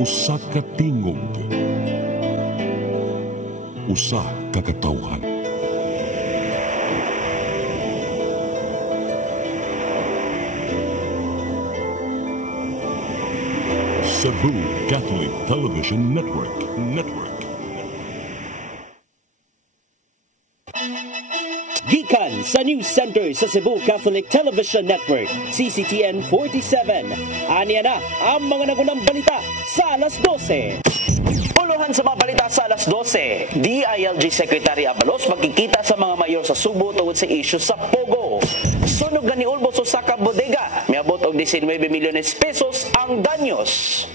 Usa ka tingog, usa ka katawhan. Cebu Catholic Television Network. Gikan sa News Center sa Cebu Catholic Television Network, CCTN 47. Aniya na ang mga nagunang balita sa alas 12. Puluhan sa mga balita sa alas 12. DILG Secretary Abalos magkikita sa mga mayor sa Subo tungod sa issue sa Pogo. Sunog na ni Ulbo sa Saka Bodega. Miabot og 19 milyones pesos ang danyos.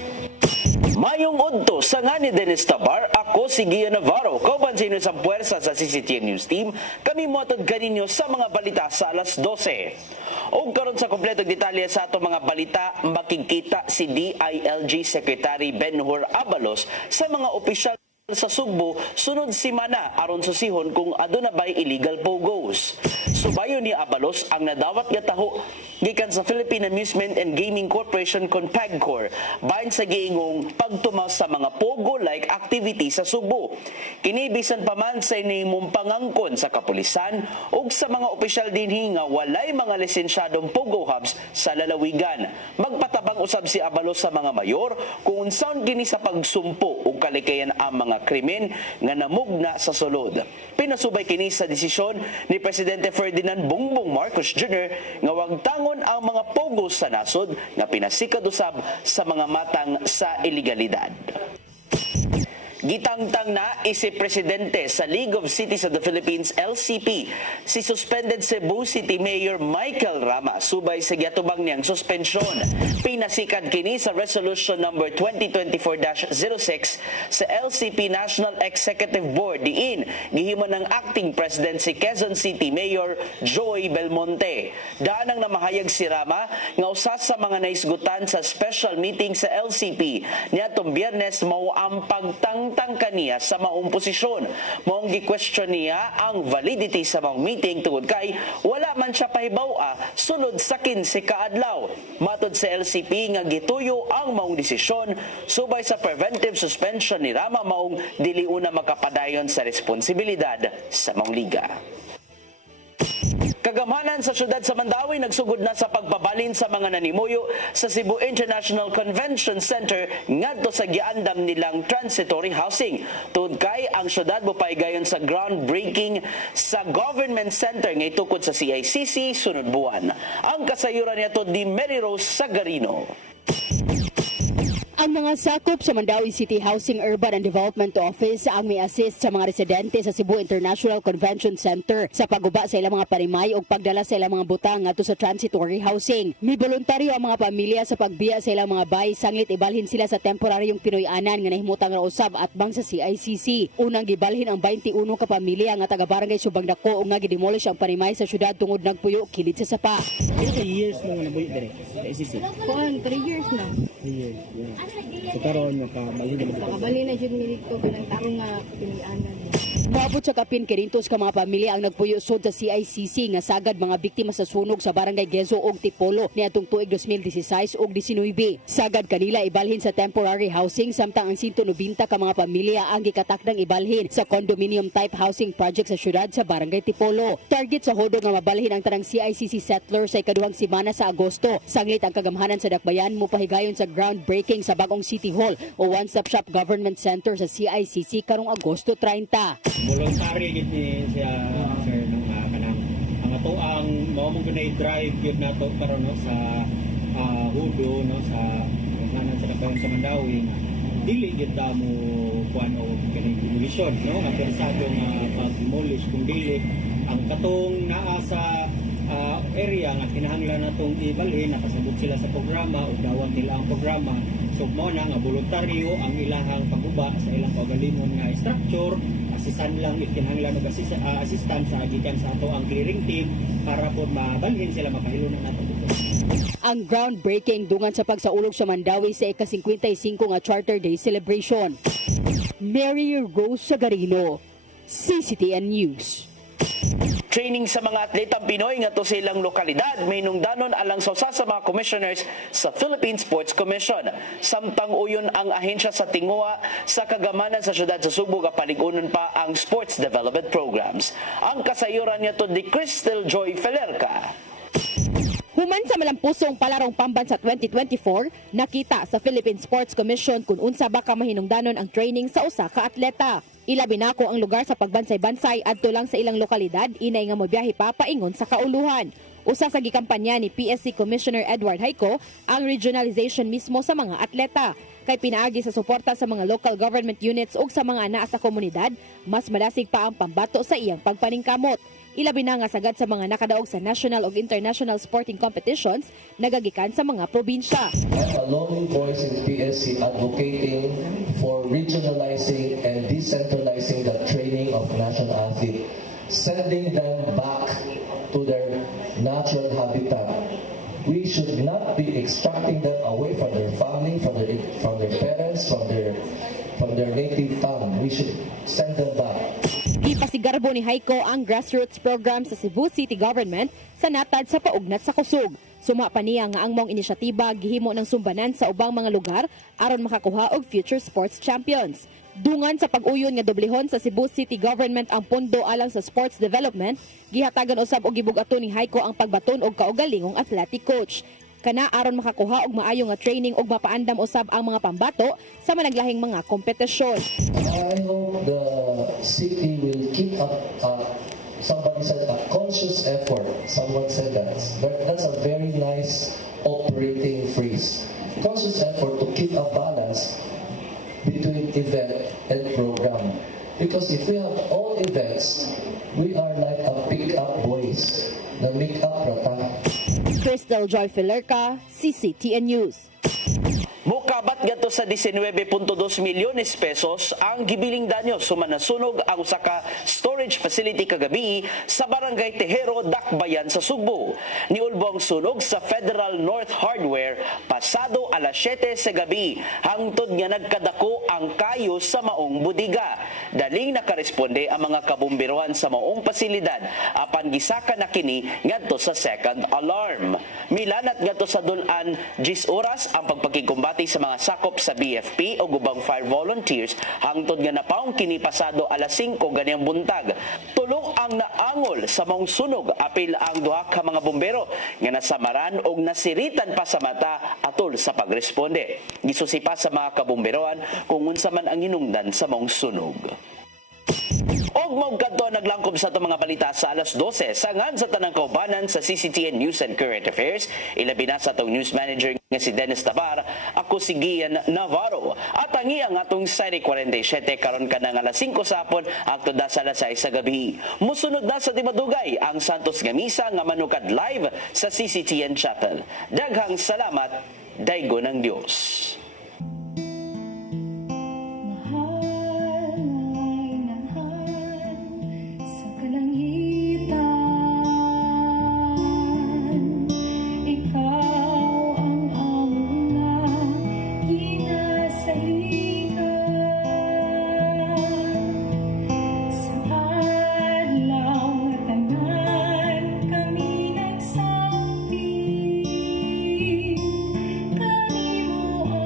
Mayong udto sa nga ni Dennis Tabar, ako si Gia Navarro. Kauban sa inyo sa puwersa sa CCTN News Team, kami motod kaninyo sa mga balita sa alas 12. O karon sa kompletong detalye sa ato mga balita, makikita si DILG Secretary Ben-Hur Abalos sa mga opisyal sa Sugbo sunod simana aron susihon kung aduna bay illegal pogos. Subayo ni Abalos ang nadawat nga taho gikan sa Philippine Amusement and Gaming Corporation kon PAGCOR bahin sa giingong pagtumaw sa mga pogo-like activity sa Sugbo. Kini bisan pa man sa inimong pangangkon sa kapulisan ug sa mga opisyal dinhi nga walay mga lisensyadong pogo hubs sa lalawigan. Magpatabang usab si Abalos sa mga mayor kung unsaon kini sa pagsumpo ug kalikayan ang mga krimen nga namugna sa sulod. Pinasubay kini sa desisyon ni Presidente Ferdinand Bongbong Marcos Jr. nga wag tangon ang mga pogos sa nasod nga pinasikad usab sa mga matang sa ilegalidad. Gitangtang na isip presidente sa League of Cities of the Philippines LCP si suspended Cebu City Mayor Michael Rama subay sa giatubang niyang suspensyon. Pinasikad kini sa Resolution number 2024-06 sa LCP National Executive Board diin gihimo ng acting president si Quezon City Mayor Joy Belmonte. Daanang namahayag si Rama nga usa sa mga naisgutan sa special meeting sa LCP niadtong Biyernes mao ang pagtangtang kaniya sa maong posisyon. Maong gi-question niya ang validity sa maong meeting tungod kay wala man siya pahibaw sunod sa 15 kaadlaw. Matod sa LCP nga gituyo ang maong desisyon subay sa preventive suspension ni Rama maong dili una makapadayon sa responsibilidad sa maong liga. Kagamhanan sa syudad sa Mandawi nagsugod na sa pagpabalin sa mga nanimuyo sa Cebu International Convention Center ngadto sa giandam nilang transitory housing. Tungod kay ang syudad mopaygayon sa groundbreaking sa government center nga itukod sa CICC sunod buwan. Ang kasayuran niya di Mary Rose Sagarino. Ang mga sakop sa Mandawi City Housing Urban and Development Office ang may assist sa mga residente sa Cebu International Convention Center sa pagguba sa ilang mga parimay o pagdala sa ilang mga butang ngadto sa transitory housing. May voluntaryo ang mga pamilya sa pagbiya sa ilang mga bay sanglit ibalhin sila sa temporaryong Pinoy-anan nga nahimutang ra usab atbang sa CICC. Unang gibalhin ang 21 ka pamilya nga taga-barangay Subang Dako nga gidemolish ang parimay sa syudad tungod nagpuyo kilid sa sapa. Ilang years mo nga nabuyo dire sa ICC? 3 years na. 3 years. Yeah. So karon makabali na Makabali na jud mi dito bilang tarong nga Pinoy-anan. Maabot sa kapin kirintos ka mga pamilya ang nagpuyo sud sa CICC nga sagad mga biktima sa sunog sa barangay Gezo ug Tipolo niadtong tuig 2016 ug 19. Sagad kanila ibalhin sa temporary housing samtang ang 190 ka mga pamilya ang gikatakdang ibalhin sa condominium type housing project sa syudad sa barangay Tipolo. Target sa hodog nga mabalhin ang tanang CICC settlers sa ikaduhang semana sa Agosto. Sanglit ang kagamhanan sa dakbayan mopahigayon sa groundbreaking sa bagong City Hall o one-stop shop government center sa CICC karong Agosto 30. Voluntary gid ni siya sir nang kanang ang ato ang mao mo gunay drive gyud nato karon no sa Hudo no sa kanan sa dakbayan sa Mandawi nga dili gyud ta mo kuan o kini demolition no nga pensado nga pag-demolish kung dili ang katong naa sa area nga kinahanglan natong ibalhin nakasabot sila sa programa o dawat nila ang programa. So mo na nga voluntaryo ang ilahang pagguba sa ilang kaugalingon nga structure, asisan lang kinahanglan og assistance sa gikan sa ato ang clearing team para po mabalhin sila makahilo na nato. Ang groundbreaking dungan sa pagsaulog sa Mandawi sa ika-55 nga Charter Day celebration. Mary Rose Sagarino, CCTN News. training sa mga atletang Pinoy nga to silang lokalidad may nungdanon alang sa usa sa mga commissioners sa Philippine Sports Commission. Samtang uyon ang ahensya sa tingua sa kagamanan sa syudad sa Subo kapaligunon pa ang sports development programs. Ang kasayuran niya to ni Crystal Joy Felerca. Human sa malampusong palarong pambansa 2024, nakita sa Philippine Sports Commission kung unsa ba ka mahinungdanon ang training sa usa ka atleta. Ilabi na ko ang lugar sa pagbansay-bansay adto lang sa ilang lokalidad, inay nga mobiyahe pa paingon sa kauluhan. Usa sa gikampanya ni PSC Commissioner Edward Hayco ang regionalization mismo sa mga atleta. Kay pinaagi sa suporta sa mga local government units ug sa mga anaa sa komunidad, mas madasig pa ang pambato sa iyang pagpaningkamot. Ilabi na nga sagad sa mga nakadaog sa national ug international sporting competitions nagagikan sa mga probinsya. I'm a lone voice in PSC advocating for regionalizing and decentralizing the training of national athletes, sending them back to their natural habitat. We should not be extracting them away from their family, from their parents, from their native town. We should send them back. Ipasigarbo ni Hayco ang grassroots program sa Cebu City Government sa natad sa paugnat sa kusog. Suma pa niya nga ang mong inisyatiba gihimo ng sumbanan sa ubang mga lugar aron makakuha og future sports champions. Dungan sa pag-uyon nga doblehon sa Cebu City Government ang pondo alang sa sports development, gihatagan usab og gibug-ato ni Hayco ang pagbaton og kaugalingong athletic coach. Kana aron makakuha og maayo nga training og mapaandam usab ang mga pambato sa managlahing mga kompetisyon. I hope the city will keep up, somebody said, a conscious effort. Someone said that. That's a very nice operating phrase. Conscious effort to keep a balance between event and program. Because if we have all events, we are like a pick-up boys na make-up rata. Crystal Joy Felerca, CCTN News. Mukabat gato sa 19.2 milyones pesos ang gibiling danyo sumanasunog ang usa ka storage facility kagabi sa barangay Tejero, Dakbayan sa Sugbo. Niulbong sunog sa Federal North Hardware pasado alas 7 sa gabi hangtod nga nagkadako ang kayo sa maong budiga. Daling nakaresponde ang mga kabumberohan sa maong pasilidad apan gisaka na kini ngadto sa second alarm. Milanat ngadto sa dulan 10 oras ang pagpakikumbati sa mga sakop sa BFP o gubang fire volunteers hangtod nga napaong kini pasado alas 5 ganyang buntag. Tulong ang naangol sa maong sunog apil ang duha ka mga bombero nga nasamaran og nasiritan pa sa mata atol sa pagresponde. Gisusipa sa mga kabomberohan kung unsa man ang hinungdan sa maong sunog. Og magkadto naglangkob sa itong mga balita sa alas 12 sangan sa tanang kaubanan sa CCTN News and Current Affairs. Ilabi na sa itong news manager nga si Dennis Tabar, ako si Gian Navarro. At ang iyang atong Sari 47 karon ka ng alas 5 sa hapon akto da sa alas 6 sa gabi. Musunod na sa Timadugay ang Santos Gamisa nga manukad live sa CCTN Channel. Daghang salamat, daygo ng Dios. Kami mo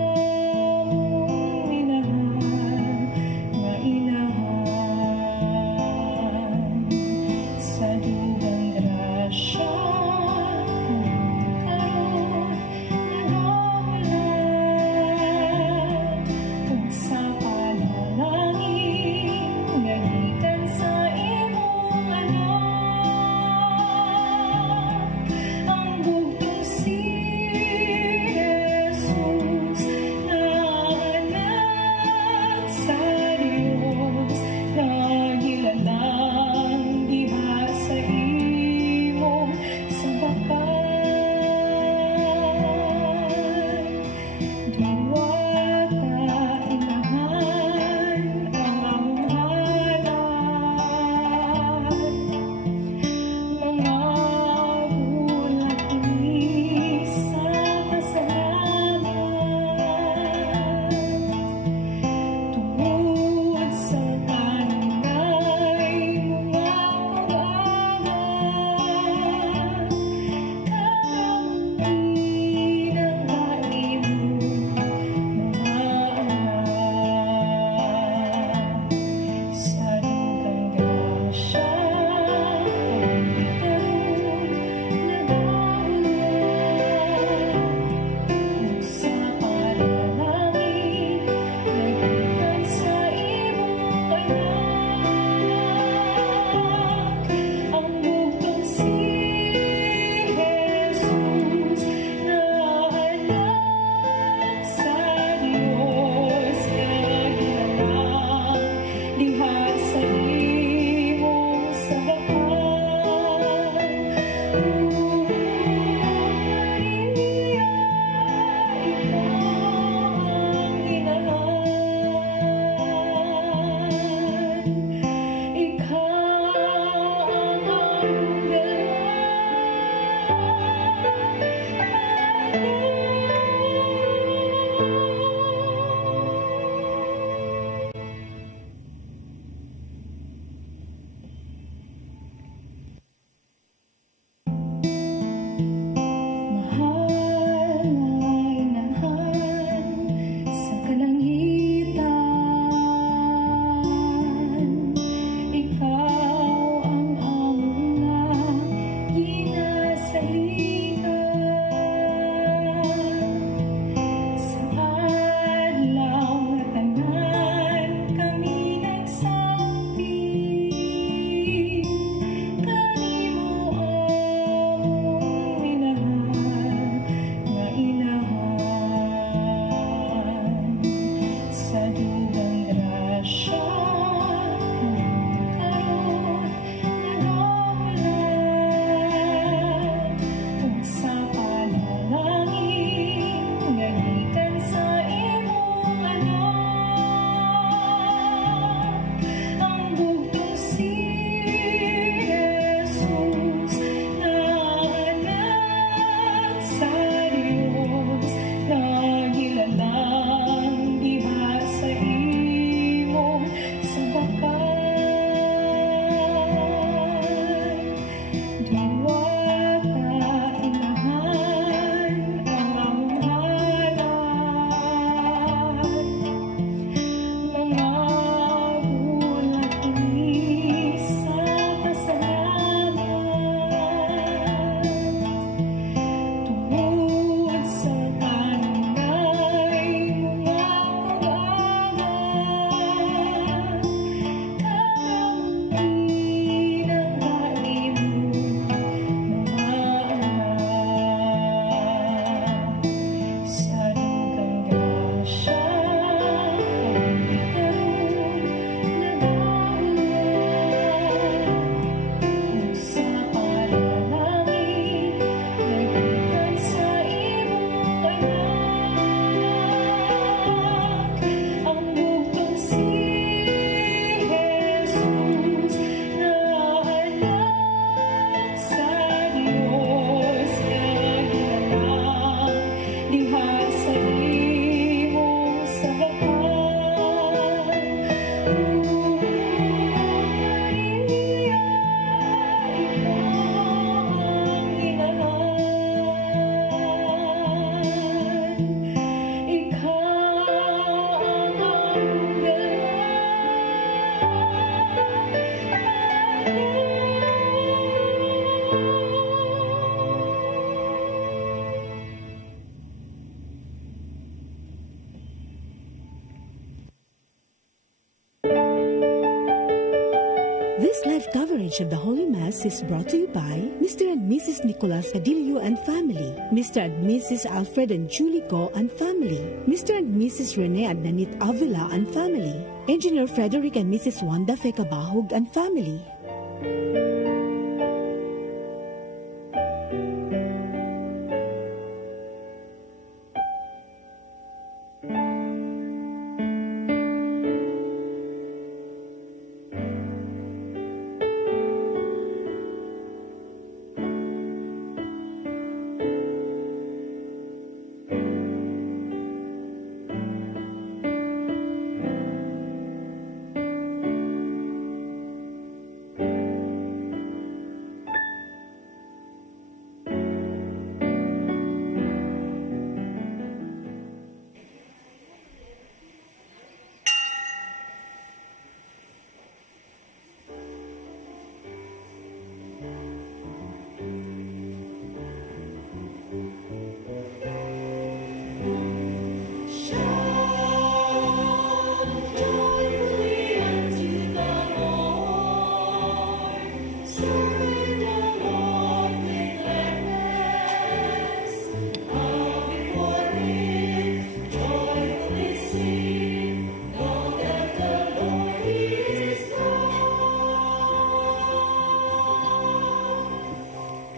This live coverage of the Holy Mass is brought to you by Mr. and Mrs. Nicolas Adilio and family, Mr. and Mrs. Alfred and Julie Go and family, Mr. and Mrs. Rene and Nanit Avila and family, Engineer Frederick and Mrs. Wanda Fekabahog and family.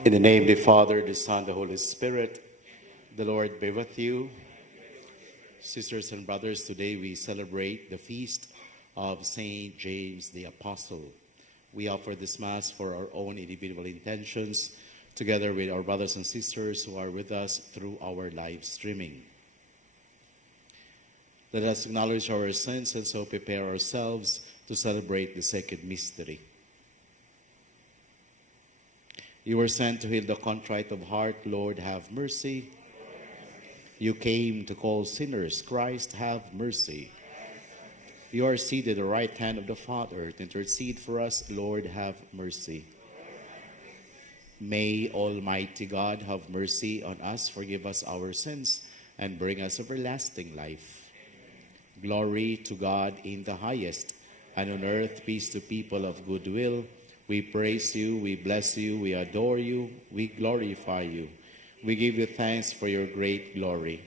In the name of the Father, the Son, the Holy Spirit, the Lord be with you. Sisters and brothers, today we celebrate the feast of Saint James the Apostle. We offer this Mass for our own individual intentions, together with our brothers and sisters who are with us through our live streaming. Let us acknowledge our sins and so prepare ourselves to celebrate the second mystery. You were sent to heal the contrite of heart. Lord, have mercy. You came to call sinners. Christ, have mercy. You are seated at the right hand of the Father to intercede for us. Lord, have mercy. May Almighty God have mercy on us, forgive us our sins, and bring us everlasting life. Glory to God in the highest, and on earth peace to people of good will. We praise you, we bless you, we adore you, we glorify you. We give you thanks for your great glory.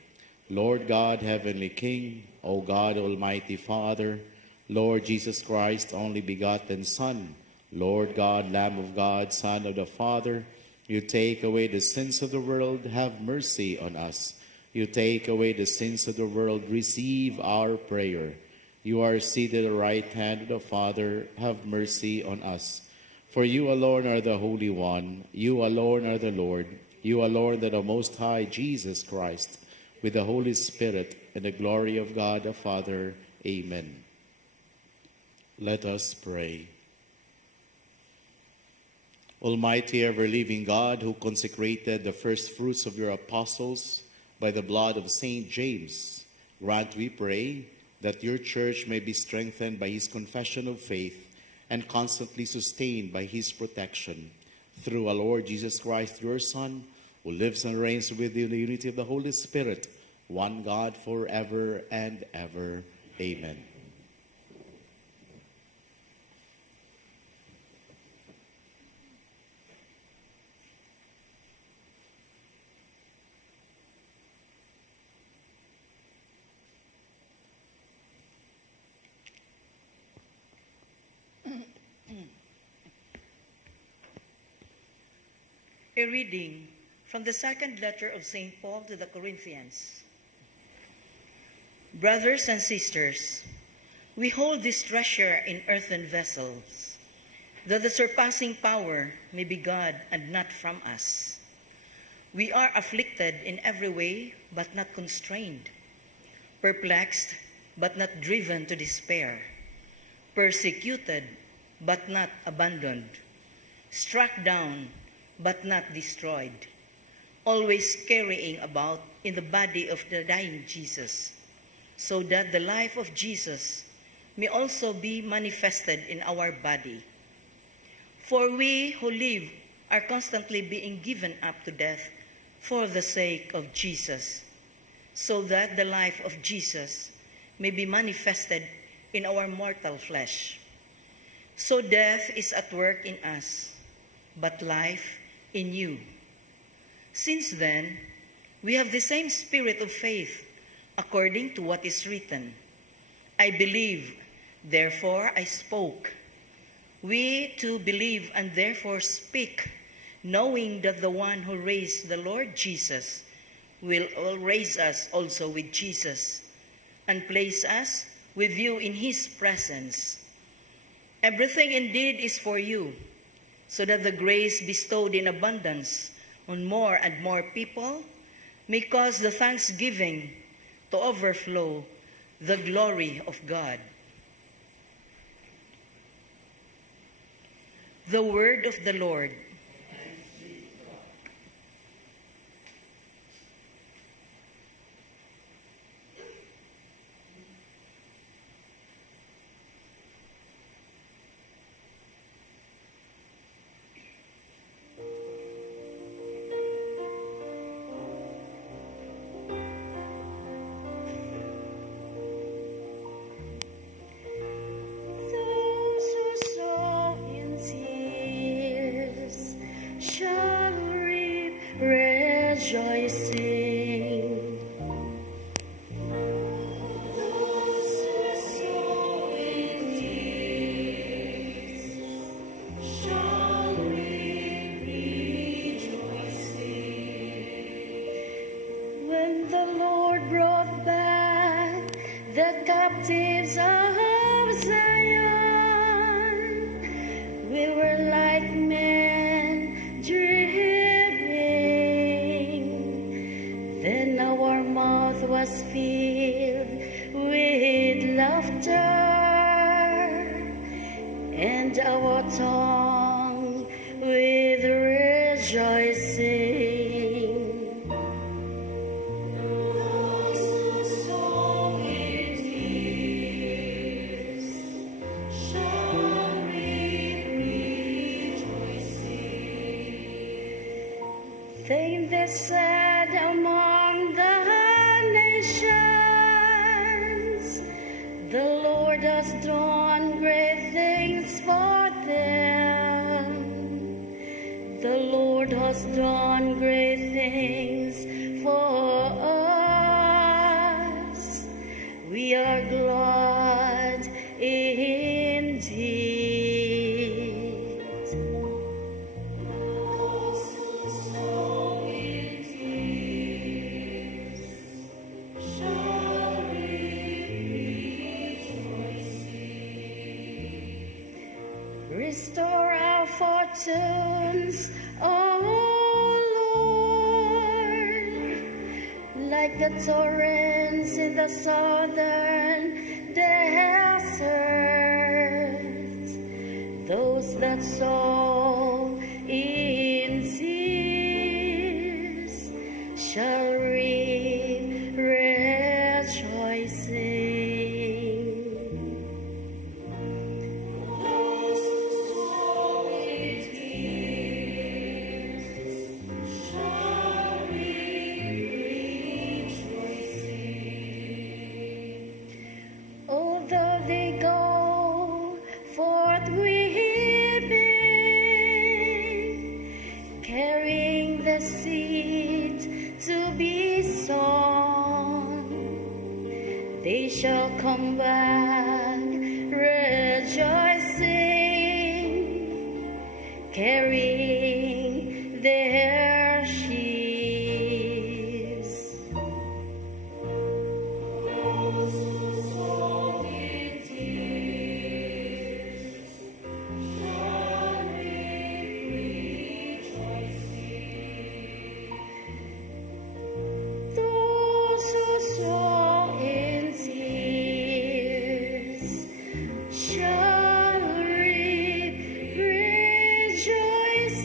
Lord God, Heavenly King, O God, Almighty Father, Lord Jesus Christ, only begotten Son, Lord God, Lamb of God, Son of the Father, you take away the sins of the world, have mercy on us. You take away the sins of the world, receive our prayer. You are seated at the right hand of the Father, have mercy on us. For you alone are the Holy One, you alone are the Lord, you alone are the Most High, Jesus Christ, with the Holy Spirit and the glory of God the Father. Amen. Let us pray. Almighty ever-living God, who consecrated the first fruits of your apostles by the blood of Saint James, grant, we pray, that your church may be strengthened by his confession of faith and constantly sustained by his protection. Through our Lord Jesus Christ, your Son, who lives and reigns with you in the unity of the Holy Spirit, one God forever and ever. Amen. A reading from the second letter of St. Paul to the Corinthians. Brothers and sisters, we hold this treasure in earthen vessels, that the surpassing power may be God and not from us. We are afflicted in every way, but not constrained, perplexed, but not driven to despair, persecuted, but not abandoned, struck down, but not destroyed, always carrying about in the body of the dying Jesus, so that the life of Jesus may also be manifested in our body. For we who live are constantly being given up to death for the sake of Jesus, so that the life of Jesus may be manifested in our mortal flesh. So death is at work in us, but life in you. Since then, we have the same spirit of faith, according to what is written. I believe, therefore I spoke. We too believe and therefore speak, knowing that the one who raised the Lord Jesus will raise us also with Jesus and place us with you in his presence. Everything indeed is for you, so that the grace bestowed in abundance on more and more people may cause the thanksgiving to overflow the glory of God. The word of the Lord. Restore our fortunes, O Lord, like the torrents in the southern desert. Those that sow in tears shall reap rejoicing. Shall come back rejoicing, carrying their sheaves. Those who sow in tears shall reap rejoicing. Those who sow shall reap rejoicing.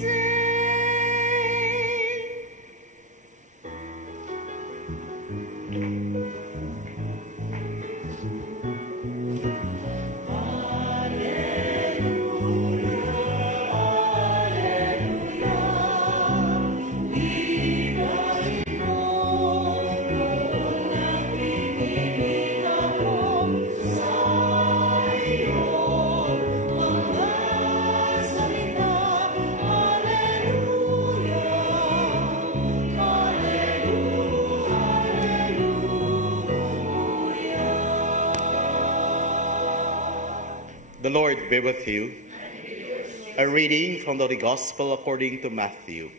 The Lord be with you. A reading from the Holy Gospel according to Matthew.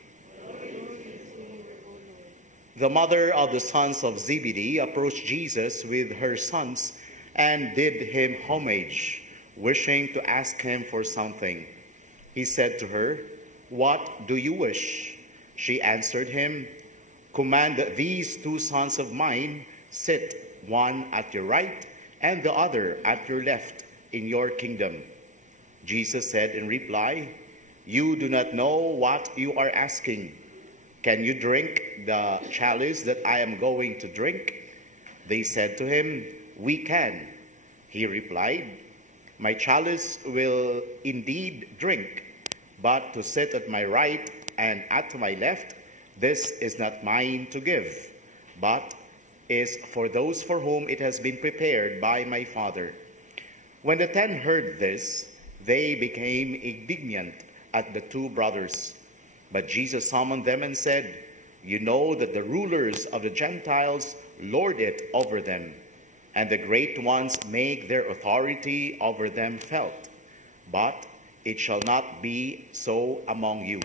The mother of the sons of Zebedee approached Jesus with her sons and did him homage, wishing to ask him for something. He said to her, "What do you wish?" She answered him, "Command that these two sons of mine sit, one at your right and the other at your left, in your kingdom." Jesus said in reply, "You do not know what you are asking. Can you drink the chalice that I am going to drink?" They said to him, "We can." He replied, "My chalice will indeed drink, but to sit at my right and at my left, this is not mine to give, but is for those for whom it has been prepared by my Father." When the 10 heard this, they became indignant at the two brothers. But Jesus summoned them and said, "You know that the rulers of the Gentiles lord it over them, and the great ones make their authority over them felt. But it shall not be so among you.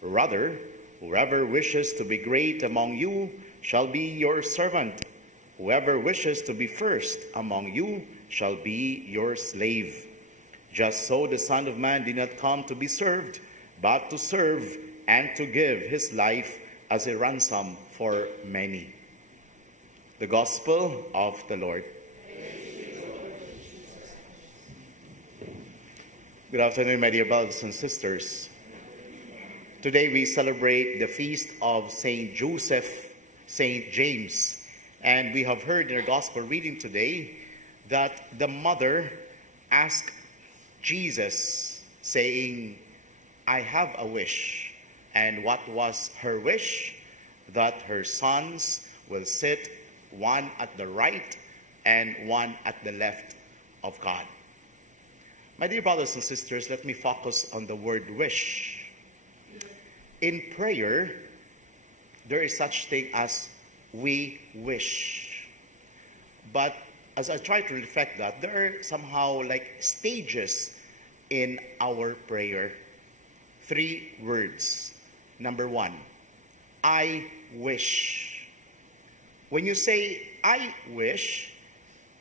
Rather, whoever wishes to be great among you shall be your servant. Whoever wishes to be first among you shall be your slave. Just so the Son of Man did not come to be served, but to serve and to give his life as a ransom for many." The Gospel of the Lord. Good afternoon, my dear brothers and sisters. Today we celebrate the feast of Saint Joseph, Saint James, and we have heard in our Gospel reading today that the mother asked Jesus, saying, "I have a wish." And what was her wish? That her sons will sit one at the right and one at the left of God. My dear brothers and sisters, let me focus on the word wish. In prayer, there is such thing as we wish. But as I try to reflect that, there are somehow like stages in our prayer. 3 words. Number 1, I wish. When you say I wish,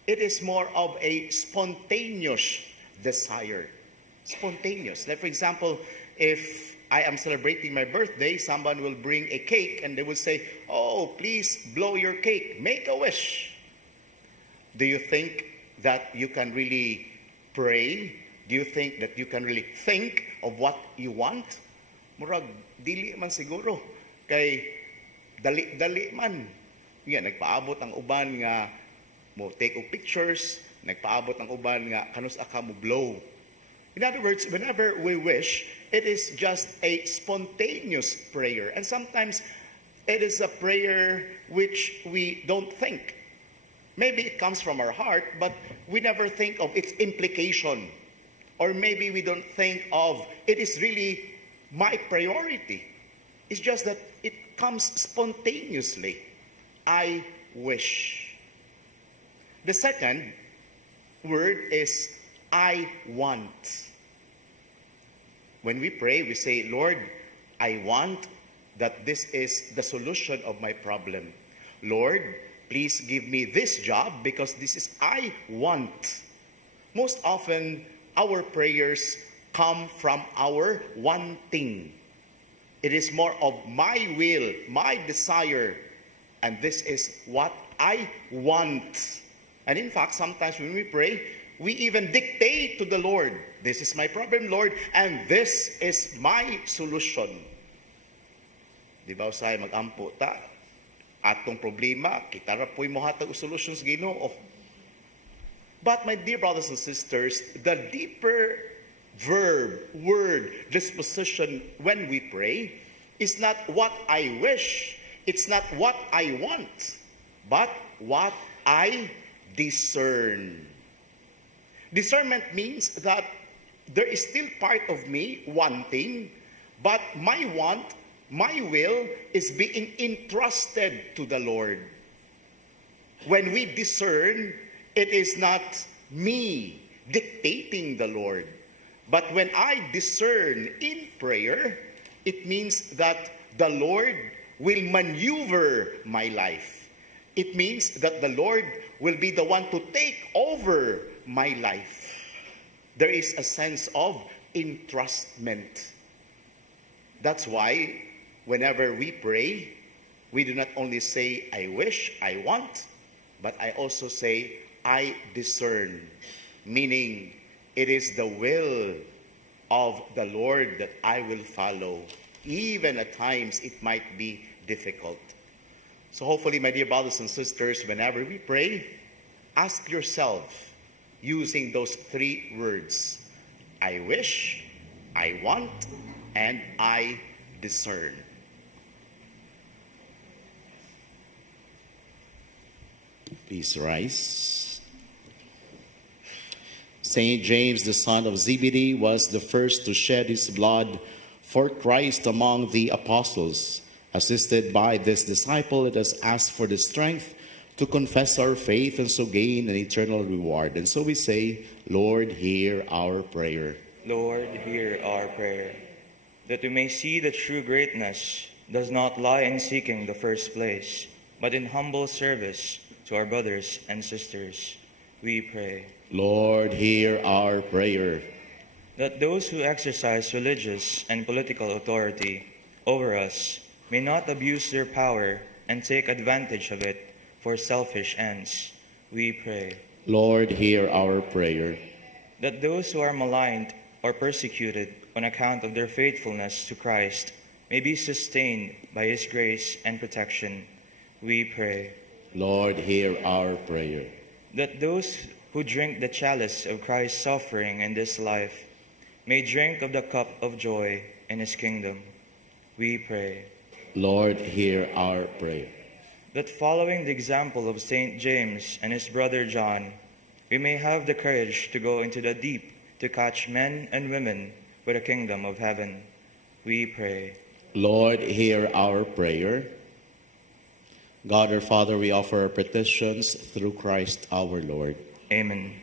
it is more of a spontaneous desire. Spontaneous. Like for example, if I am celebrating my birthday, someone will bring a cake and they will say, "Oh, please blow your cake. Make a wish." Do you think that you can really pray? Do you think that you can really think of what you want? Murag, dili man siguro. Kay dali man. Yan, nagpaabot ang uban nga mo take of pictures, nagpaabot ang uban nga kanus aka mo blow. In other words, whenever we wish, it is just a spontaneous prayer. And sometimes it is a prayer which we don't think. Maybe it comes from our heart, but we never think of its implication. Or maybe we don't think of it is really my priority. It's just that it comes spontaneously. I wish. The second word is I want. When we pray, we say, "Lord, I want that this is the solution of my problem. Lord, please give me this job because this is I want." Most often, our prayers come from our wanting. It is more of my will, my desire, and this is what I want. And in fact, sometimes when we pray, we even dictate to the Lord, "This is my problem, Lord, and this is my solution." Di ba usay mag-ampo ta? Atong problema, kita ra po'y mohatag og solutions Ginoo. But my dear brothers and sisters, the deeper verb, word, disposition when we pray is not what I wish, it's not what I want, but what I discern. Discernment means that there is still part of me wanting, but my want, my will is being entrusted to the Lord. When we discern, it is not me dictating the Lord. But when I discern in prayer, it means that the Lord will maneuver my life. It means that the Lord will be the one to take over my life. There is a sense of entrustment. That's why whenever we pray, we do not only say, I wish, I want, but I also say, I discern. Meaning, it is the will of the Lord that I will follow. Even at times, it might be difficult. So hopefully, my dear brothers and sisters, whenever we pray, ask yourself, using those three words, I wish, I want, and I discern. Please rise. Saint James, the son of Zebedee, was the first to shed his blood for Christ among the apostles. Assisted by this disciple, let us ask for the strength to confess our faith and so gain an eternal reward. And so we say, Lord, hear our prayer. Lord, hear our prayer. That we may see the true greatness does not lie in seeking the first place, but in humble service to our brothers and sisters, we pray. Lord, hear our prayer. That those who exercise religious and political authority over us may not abuse their power and take advantage of it for selfish ends, we pray. Lord, hear our prayer. That those who are maligned or persecuted on account of their faithfulness to Christ may be sustained by His grace and protection, we pray. Lord, hear our prayer. That those who drink the chalice of Christ's suffering in this life may drink of the cup of joy in His kingdom, we pray. Lord, hear our prayer. That following the example of Saint James and his brother John, we may have the courage to go into the deep to catch men and women for the kingdom of heaven, we pray. Lord, hear our prayer. God our Father, we offer our petitions through Christ our Lord. Amen.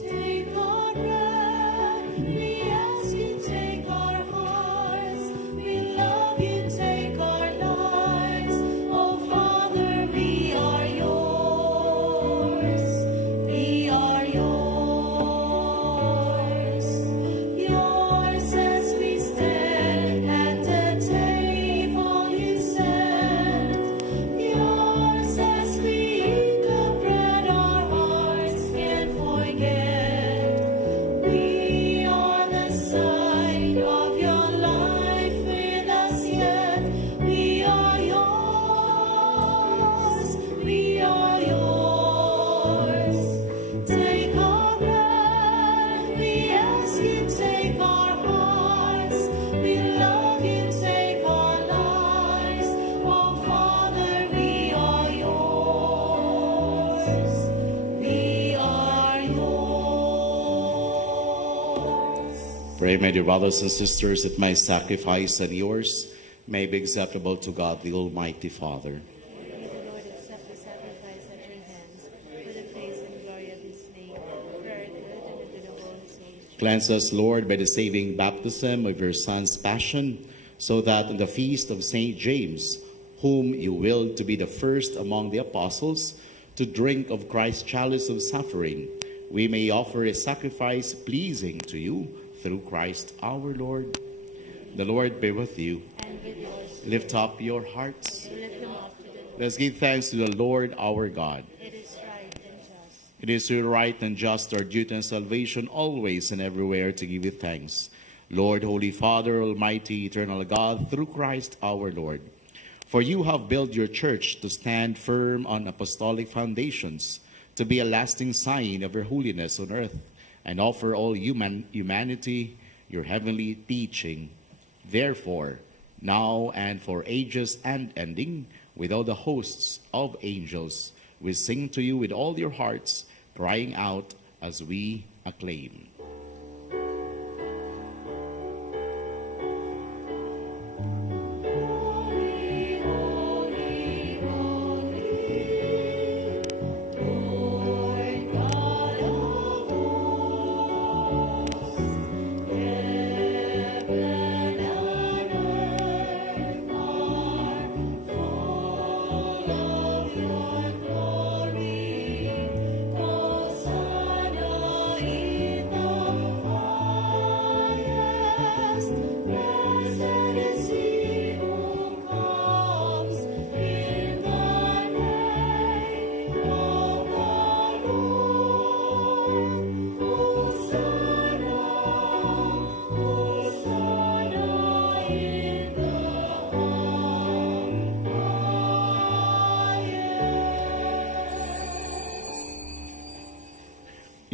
Take our breath, we ask you, take our hearts. We love you, take our lives. Oh Father, we are yours. We are yours. Yours as we stand at the table you set. Yours as we eat the bread our hearts can't forget. We are the sign of your life with us yet. We are yours. We are yours. Take our breath. We ask you, take our hearts. We love you, take our lives. Oh Father, we are yours. We are yours. Pray, my dear brothers and sisters, that my sacrifice and yours may be acceptable to God, the Almighty Father. May the Lord accept the sacrifice at your hands for the praise and glory of his name, for our good and the good of all his holy church. Cleanse us, Lord, by the saving baptism of your Son's passion, so that in the feast of Saint James, whom you willed to be the first among the apostles to drink of Christ's chalice of suffering, we may offer a sacrifice pleasing to you through Christ our Lord. The Lord be with you. And with yours, Lift up your hearts. we lift them up to the Lord. Let's give thanks to the Lord our God. It is right and just. It is your right and just, our duty and salvation, always and everywhere to give you thanks. Lord, Holy Father, Almighty, Eternal God, through Christ our Lord. For you have built your church to stand firm on apostolic foundations, to be a lasting sign of your holiness on earth, and offer all humanity your heavenly teaching. Therefore, now and for ages and ending, with all the hosts of angels, we sing to you with all your hearts, crying out as we acclaim.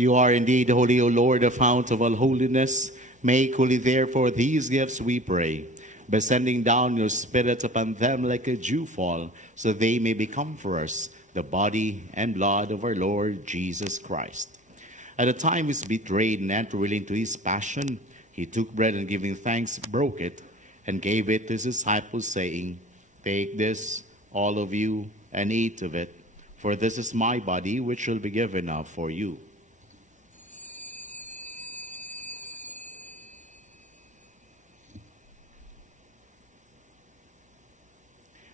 You are indeed holy, O Lord, the fount of all holiness. Make holy, therefore, these gifts, we pray, by sending down your Spirit upon them like a dewfall, so they may become for us the body and blood of our Lord Jesus Christ. At the time he was betrayed and entered into his passion, he took bread and giving thanks, broke it, and gave it to his disciples, saying, Take this, all of you, and eat of it, for this is my body, which will be given up for you.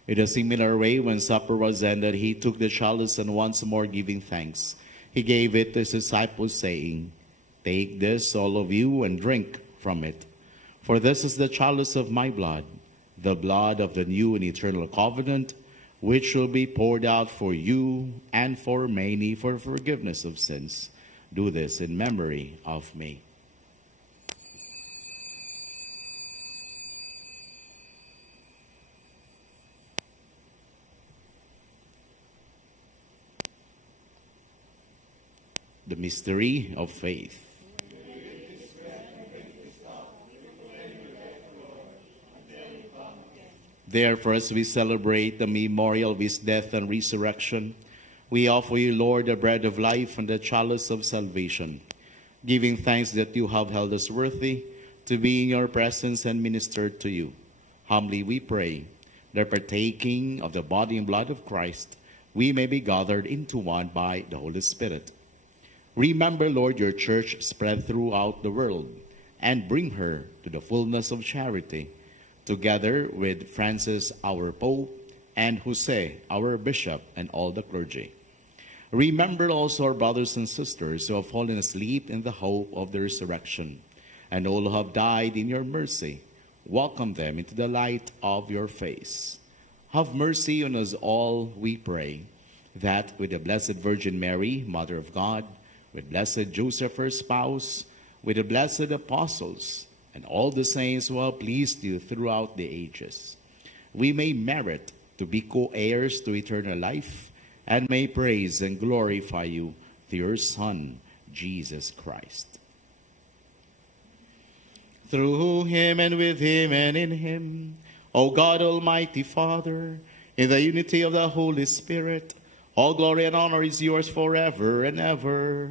In a similar way, when supper was ended, he took the chalice, and once more giving thanks, he gave it to his disciples, saying, Take this, all of you, and drink from it. For this is the chalice of my blood, the blood of the new and eternal covenant, which will be poured out for you and for many for forgiveness of sins. Do this in memory of me. The mystery of faith. Therefore, as we celebrate the memorial of his death and resurrection, we offer you, Lord, the bread of life and the chalice of salvation, giving thanks that you have held us worthy to be in your presence and ministered to you. Humbly we pray that partaking of the body and blood of Christ, we may be gathered into one by the Holy Spirit. Remember, Lord, your church spread throughout the world, and bring her to the fullness of charity, together with Francis, our Pope, and Jose, our Bishop, and all the clergy. Remember also our brothers and sisters who have fallen asleep in the hope of the resurrection, and all who have died in your mercy. Welcome them into the light of your face. Have mercy on us all, we pray, that with the Blessed Virgin Mary, Mother of God, with Blessed Joseph, her spouse, with the blessed apostles, and all the saints who have pleased you throughout the ages, we may merit to be co-heirs to eternal life, and may praise and glorify you through your Son, Jesus Christ. Through him, and with him, and in him, O God, Almighty Father, in the unity of the Holy Spirit, all glory and honor is yours forever and ever.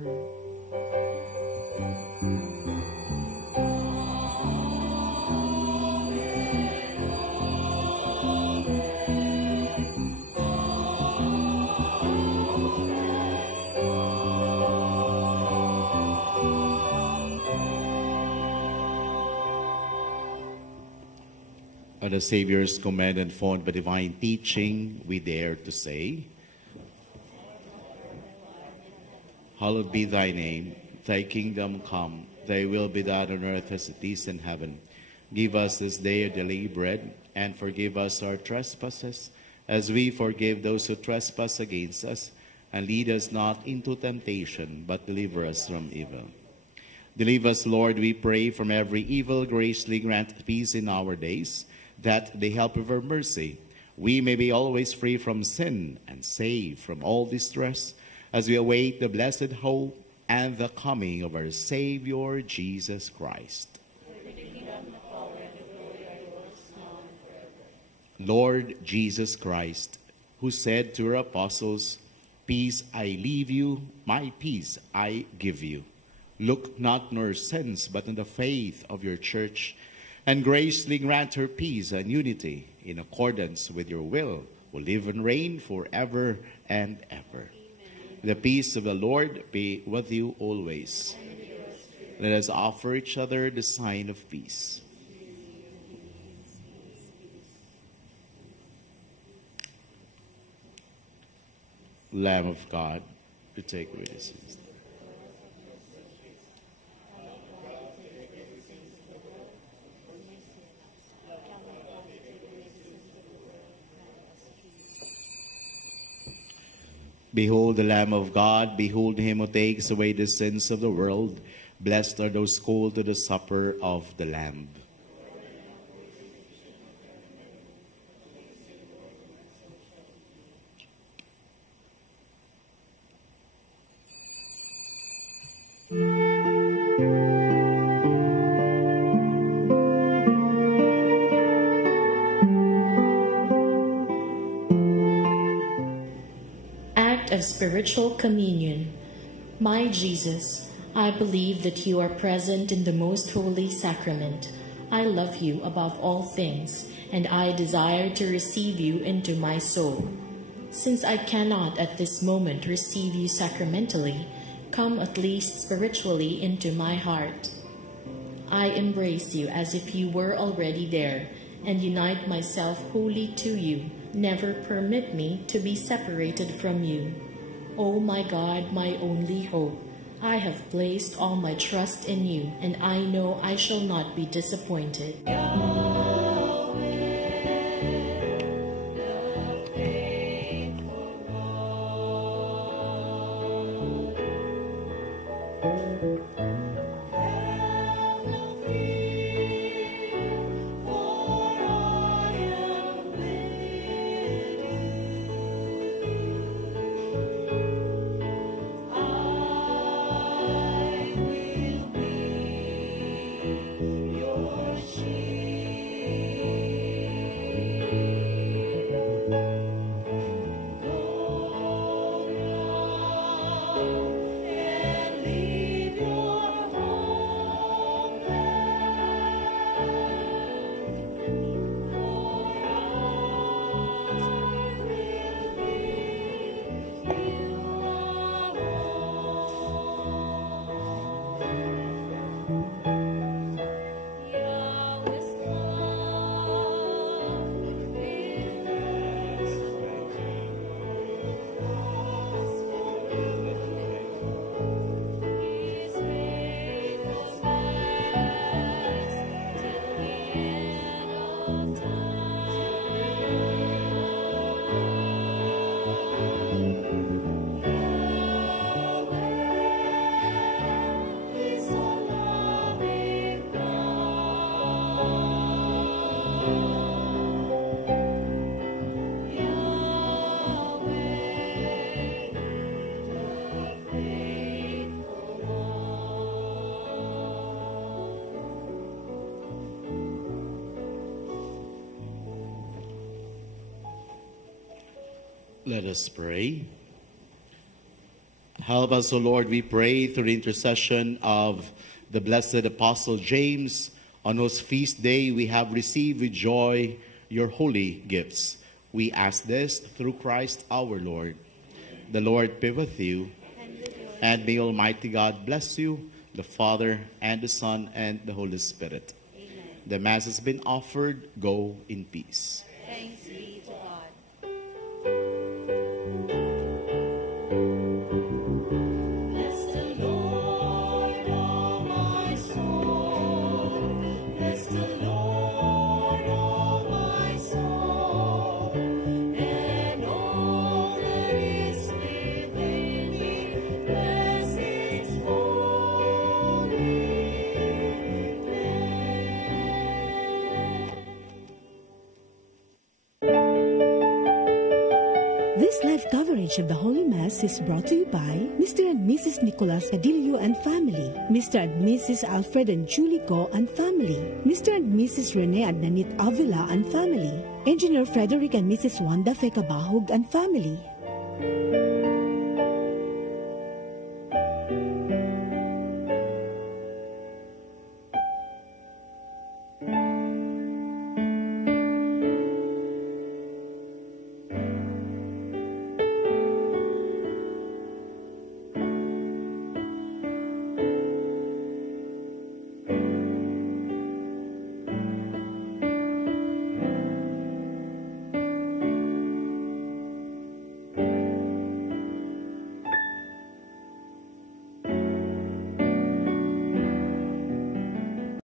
On the Savior's command and formed by divine teaching, we dare to say, Hallowed be thy name, thy kingdom come, thy will be done on earth as it is in heaven. Give us this day our daily bread, and forgive us our trespasses, as we forgive those who trespass against us. And lead us not into temptation, but deliver us from evil. Deliver us, Lord, we pray, from every evil. Graciously grant peace in our days, that the help of our mercy, we may be always free from sin and safe from all distress, as we await the blessed hope and the coming of our Savior, Jesus Christ. Lord Jesus Christ, who said to your apostles, Peace I leave you, my peace I give you. Look not on our sins, but on the faith of your church, and graciously grant her peace and unity in accordance with your will, who live and reign forever and ever. The peace of the Lord be with you always. Let us offer each other the sign of peace. Lamb of God, to take away the sins. Behold the Lamb of God, behold him who takes away the sins of the world. Blessed are those called to the supper of the Lamb. of spiritual communion. My Jesus, I believe that you are present in the most holy sacrament. I love you above all things, and I desire to receive you into my soul. Since I cannot at this moment receive you sacramentally, come at least spiritually into my heart. I embrace you as if you were already there, and unite myself wholly to you. Never permit me to be separated from you. O my God, my only hope, I have placed all my trust in you, and I know I shall not be disappointed. Let us pray. Help us, O Lord, we pray, through the intercession of the blessed Apostle James, on whose feast day we have received with joy your holy gifts. We ask this through Christ our Lord. The Lord be with you, and may Almighty God bless you, the Father, and the Son, and the Holy Spirit. Amen. The Mass has been offered. Go in peace. Thanks be to God. Bless the Lord, oh my soul. Bless the Lord, oh my soul. And all that is within me, bless His holy name. This live coverage of the Holy Mass is brought to you by Mr. and Mrs. Nicolas Cadillo and family, Mr. and Mrs. Alfred and Julie Go and family, Mr. and Mrs. Rene and Nanit Avila and family, Engineer Frederick and Mrs. Wanda Fekabahog and family.